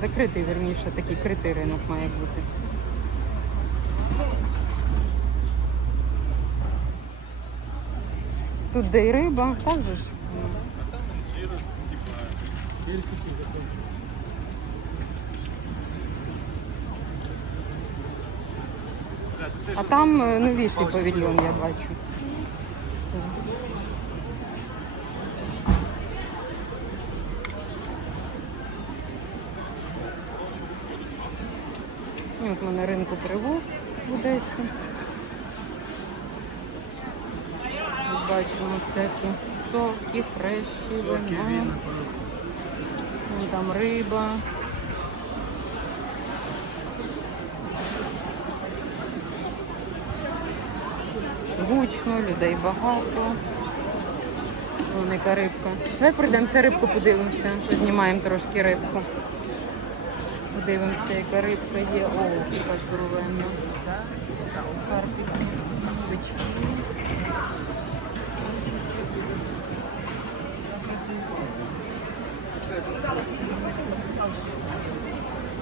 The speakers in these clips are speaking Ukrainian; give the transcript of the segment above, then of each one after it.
Закритий, верніше, такий критий ринок має бути. Тут де і риба, так же ж? А там е, новіший павільйон, я бачу. І От ми на ринку привоз в Одесі. Тут бачимо всякі соки, фреші, вина. Вон Там риба. Гучно, людей багато. Вон яка рибка. Давай пройдемося рибку подивимося. Знімаємо трошки рибку. Подивимося, яка рибка є. О, яка здоровенна. Карпик. Бички.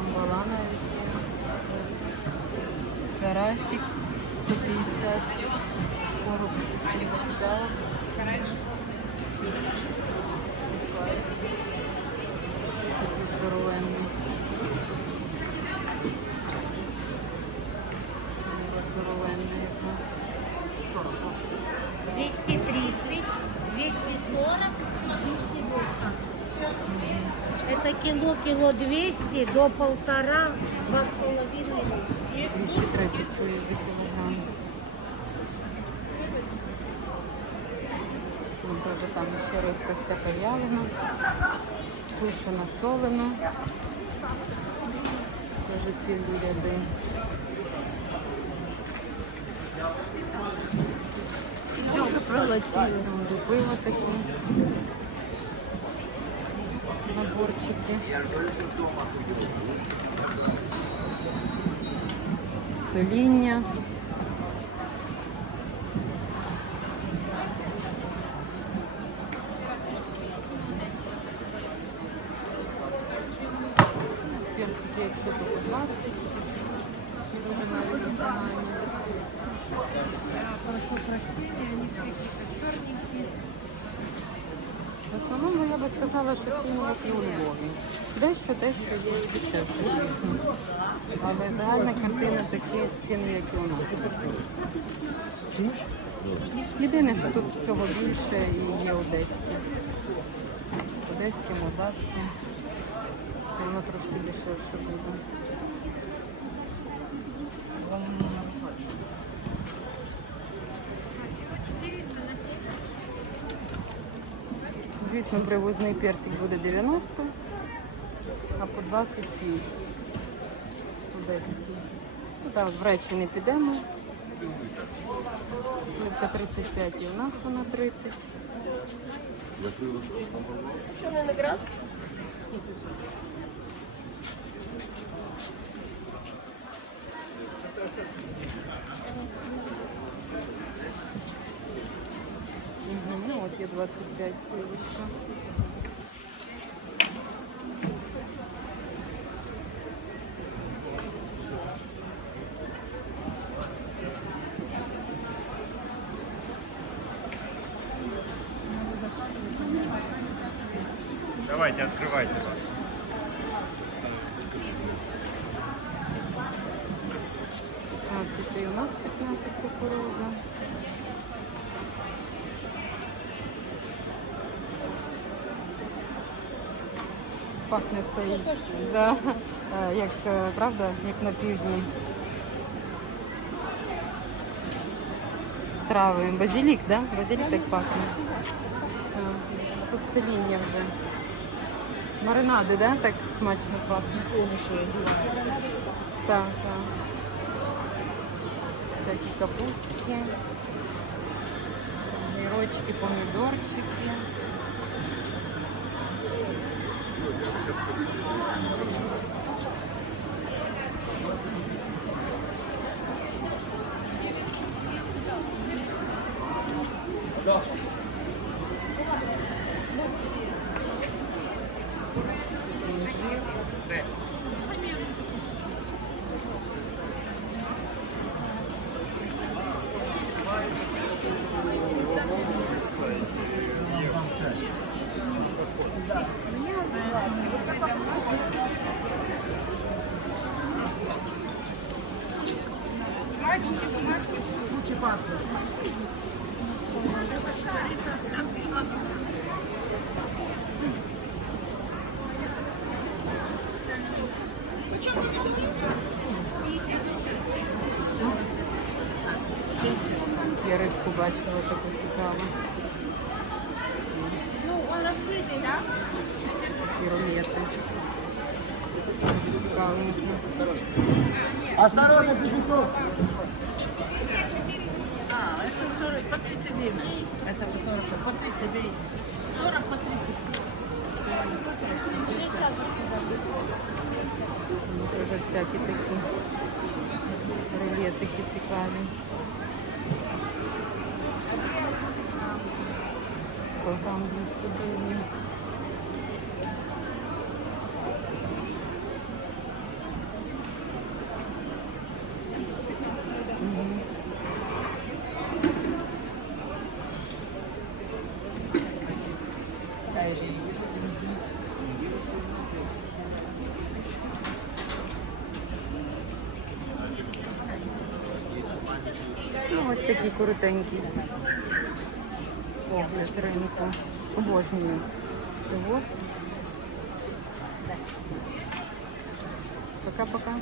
Амбалана. Карасик 150. Короб 70. 280. Это кило, кило 200 до полтора, два с половиной. 230 чую за кілограм. Вон теж там ще рибка всяка вялена, сушена, солена. Теж цілі ряди. Пива такі. Наборчики. Соління. Персики, якщо то по 20. Чи дуже навіть національні. В основному я би сказала, що ціни як у Львові. Дещо, дещо є і дешевше, звісно. Але загальна картина такі ціни, як і у нас. Єдине, що тут цього більше і є одеське. Одеське, молдавське. Воно трошки дешевше буде. Звісно, привозний персик буде 90, а по 27. Одеський. Ну, так, в речі не підемо. Сливка 35 і у нас вона 30. Мгм, Ну, є 25 сливочка. Давайте, открывайте вас. 15 і у нас 15 кукуруза. Пахне цей, да, е, як е, правда, як на півдні. Трави. Базилік, да? Базилік так пахне. Тут сеління вже. Маринади, да? Так смачно пахне. Так, так. Всякі капустки, гірочки, помідорчики. Stop. Сладенький, домашний. Я рибку бачила таку цікаву. Ну, да? І рулети. Дуже цікавенькі. Осторожно, Петухов! Это вот тоже по 30 гривен. 40 по 30. 60 вы сказали. Ну, Тоже всякі такі рулетики цікаві. 100 грам 200 Ну, ось такий коротенький О, ринку. Обожнюю Ось. Пока-пока.